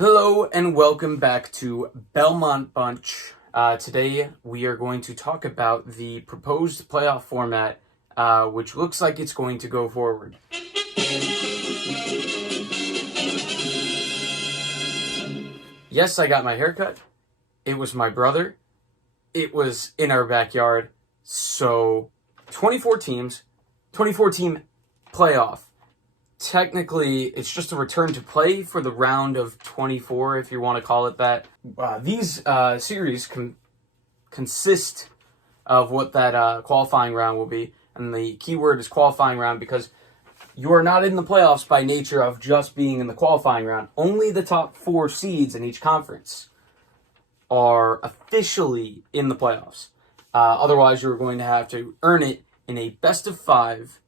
Hello and welcome back to Belmont Bunch. Today we are going to talk about the proposed playoff format, which looks like it's going to go forward. Yes, I got my haircut. It was my brother. It was in our backyard. So, 24 teams, 24 team playoff. Technically, it's just a return to play for the round of 24, if you want to call it that. These series consist of what that qualifying round will be. And the key word is qualifying round because you are not in the playoffs by nature of just being in the qualifying round. Only the top 4 seeds in each conference are officially in the playoffs. Otherwise, you're going to have to earn it in a best of 5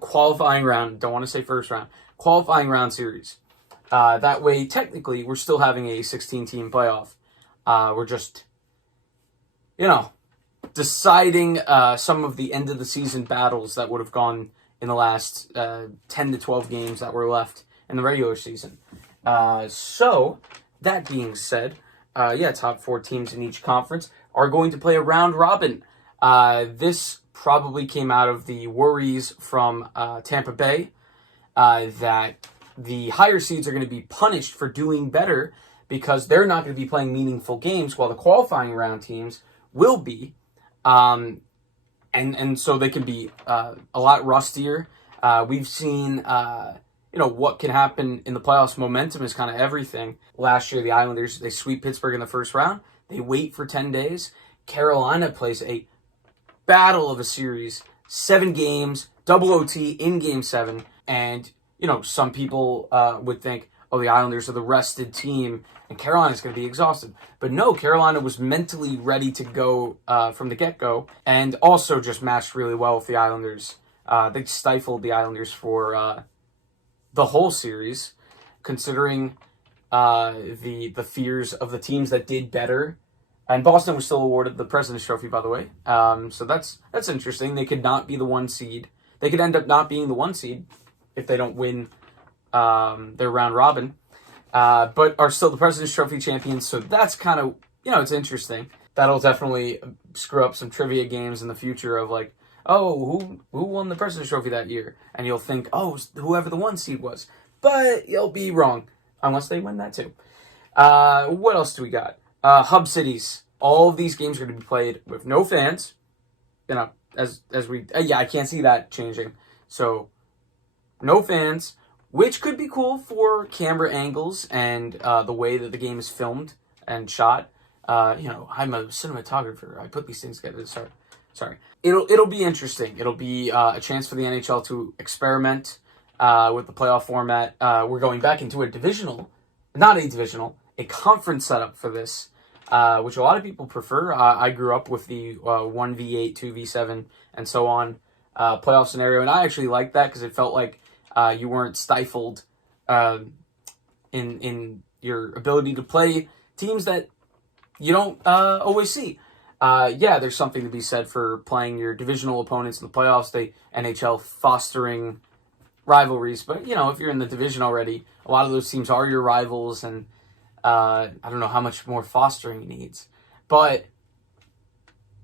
qualifying round, don't want to say first round, qualifying round series. That way, technically, we're still having a 16-team playoff. We're just, deciding some of the end of the season battles that would have gone in the last 10 to 12 games that were left in the regular season. So, that being said, top 4 teams in each conference are going to play a round robin. This probably came out of the worries from Tampa Bay that the higher seeds are going to be punished for doing better because they're not going to be playing meaningful games while the qualifying round teams will be. And so they can be a lot rustier. We've seen, what can happen in the playoffs. Momentum is kind of everything. Last year, the Islanders, they sweep Pittsburgh in the first round. They wait for 10 days. Carolina plays a battle of a series, 7 games, double OT in game 7. And, some people would think, the Islanders are the rested team and Carolina's going to be exhausted. But no, Carolina was mentally ready to go from the get-go and also just matched really well with the Islanders. They stifled the Islanders for the whole series, considering the fears of the teams that did better. And Boston was still awarded the President's Trophy, by the way. So that's interesting. They could not be the 1 seed. They could end up not being the 1 seed if they don't win their round robin. But are still the President's Trophy champions. So that's kind of, it's interesting. That'll definitely screw up some trivia games in the future of like, who won the President's Trophy that year? And you'll think, whoever the 1 seed was. But you'll be wrong, unless they win that too. What else do we got? Hub cities. All of these games are going to be played with no fans. I can't see that changing. So, no fans, which could be cool for camera angles and the way that the game is filmed and shot. I'm a cinematographer. I put these things together. Sorry. It'll be interesting. It'll be a chance for the NHL to experiment with the playoff format. We're going back into a conference setup for this, which a lot of people prefer. I grew up with the 1v8, 2v7, and so on playoff scenario, and I actually liked that because it felt like you weren't stifled in your ability to play teams that you don't always see. There's something to be said for playing your divisional opponents in the playoffs. The NHL fostering rivalries, but if you're in the division already, a lot of those teams are your rivals, and I don't know how much more fostering it needs. But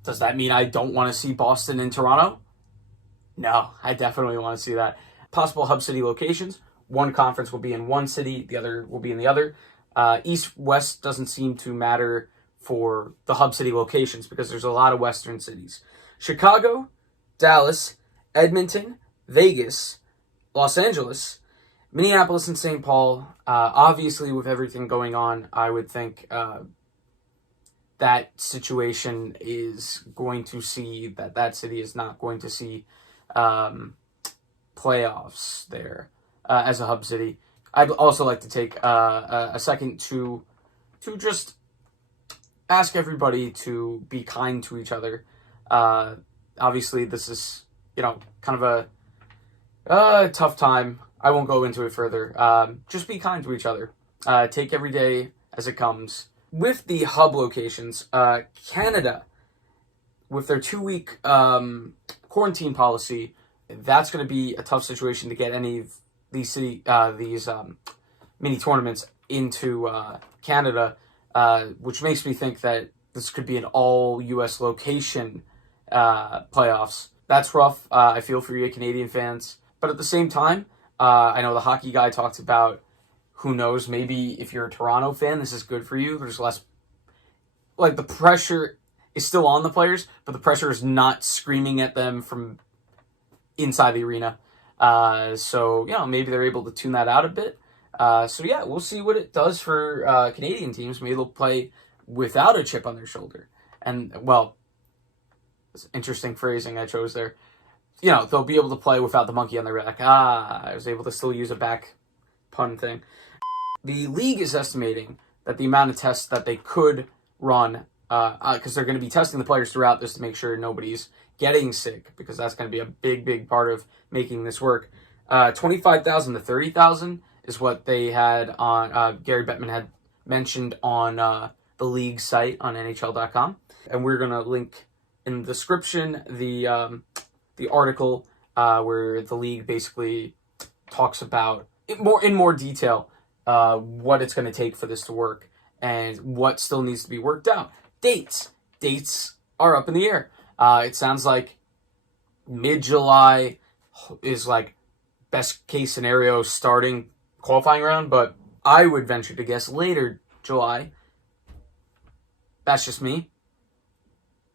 does that mean I don't want to see Boston and Toronto? No, I definitely want to see that. Possible hub city locations. One conference will be in one city, the other will be in the other. East-West doesn't seem to matter for the hub city locations because there's a lot of western cities. Chicago, Dallas, Edmonton, Vegas, Los Angeles, Minneapolis and St. Paul. Obviously, with everything going on, I would think that situation is going to see that city is not going to see playoffs there as a hub city. I'd also like to take a second to just ask everybody to be kind to each other. Obviously, this is kind of a tough time. I won't go into it further. Just be kind to each other. Take every day as it comes. With the hub locations, Canada, with their 2-week quarantine policy, that's going to be a tough situation to get any of these mini tournaments into Canada, which makes me think that this could be an all U.S. location playoffs. That's rough. I feel for you Canadian fans. But at the same time, I know the hockey guy talked about, who knows, maybe if you're a Toronto fan, this is good for you. There's less, like, the pressure is still on the players, but the pressure is not screaming at them from inside the arena. So, maybe they're able to tune that out a bit. We'll see what it does for Canadian teams. Maybe they'll play without a chip on their shoulder. And, well, it's interesting phrasing I chose there. They'll be able to play without the monkey on their back. I was able to still use a back pun thing. The league is estimating that the amount of tests that they could run, because they're going to be testing the players throughout this to make sure nobody's getting sick, because that's going to be a big, big part of making this work. 25,000 to 30,000 is what they had on, Gary Bettman had mentioned on the league site on NHL.com. And we're going to link in the description the article where the league basically talks about in more detail what it's going to take for this to work and what still needs to be worked out. Dates are up in the air. It sounds like mid-July is like best case scenario starting qualifying round, but I would venture to guess later July. That's just me.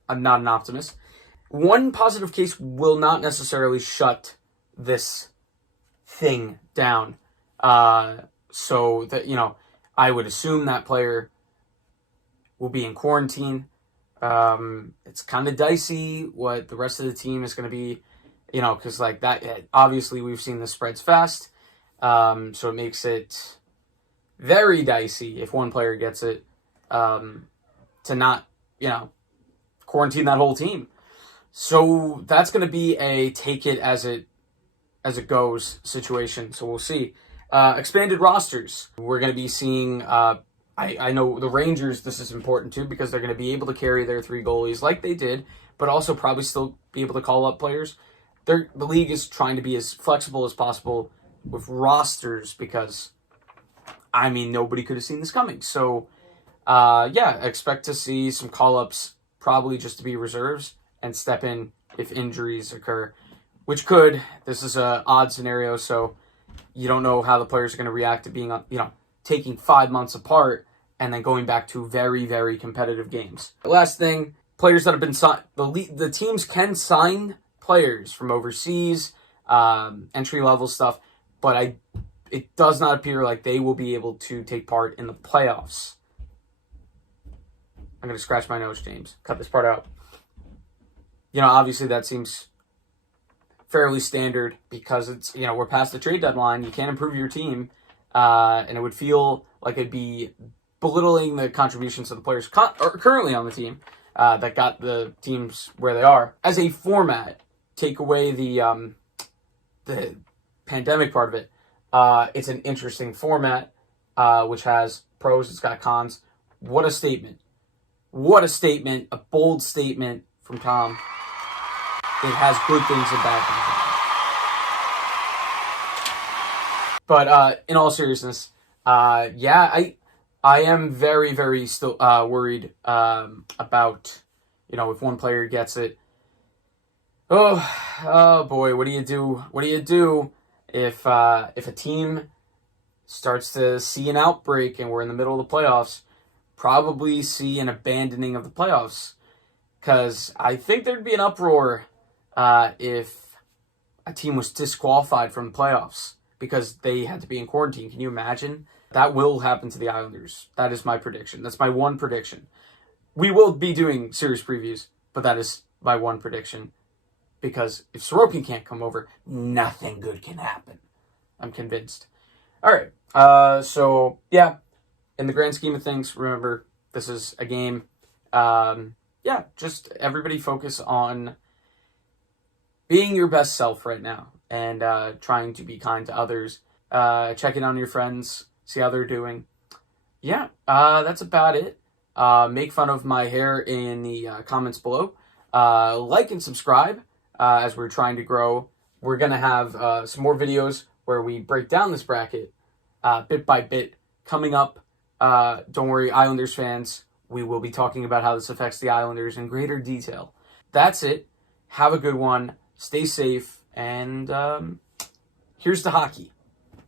I'm not an optimist. One positive case will not necessarily shut this thing down. So that, I would assume that player will be in quarantine. It's kind of dicey what the rest of the team is going to be, because like that, obviously we've seen this spreads fast. So it makes it very dicey if one player gets it, to not, quarantine that whole team. So that's going to be a take it as it goes situation. So we'll see. Expanded rosters. We're going to be seeing, I know the Rangers, this is important too, because they're going to be able to carry their 3 goalies like they did, but also probably still be able to call up players. The league is trying to be as flexible as possible with rosters because, nobody could have seen this coming. So, expect to see some call-ups, probably just to be reserves and step in if injuries occur, which could. This is a odd scenario, so you don't know how the players are going to react to being, taking 5 months apart and then going back to very, very competitive games. Last thing, players that have been signed, the teams can sign players from overseas, entry-level stuff, but it does not appear like they will be able to take part in the playoffs. I'm going to scratch my nose, James. Cut this part out. Obviously that seems fairly standard because it's, we're past the trade deadline. You can't improve your team. And it would feel like it'd be belittling the contributions of the players currently on the team that got the teams where they are. As a format, take away the pandemic part of it. It's an interesting format, which has pros, it's got cons. What a statement. What a statement, a bold statement from Tom. It has good things and bad things. But in all seriousness, I am very, very still worried about, if one player gets it. Oh boy, what do you do? What do you do if a team starts to see an outbreak and we're in the middle of the playoffs? Probably see an abandoning of the playoffs, because I think there'd be an uproar if a team was disqualified from the playoffs because they had to be in quarantine. Can you imagine? That will happen to the Islanders. That is my prediction. That's my one prediction. We will be doing series previews, but that is my one prediction, because if Sorokin can't come over, nothing good can happen. I'm convinced. All right. In the grand scheme of things, remember, this is a game. Just everybody focus on being your best self right now and trying to be kind to others. Check in on your friends, see how they're doing. That's about it. Make fun of my hair in the comments below. Like and subscribe as we're trying to grow. We're going to have some more videos where we break down this bracket bit by bit, coming up. Don't worry, Islanders fans. We will be talking about how this affects the Islanders in greater detail. That's it. Have a good one. Stay safe. And here's the hockey.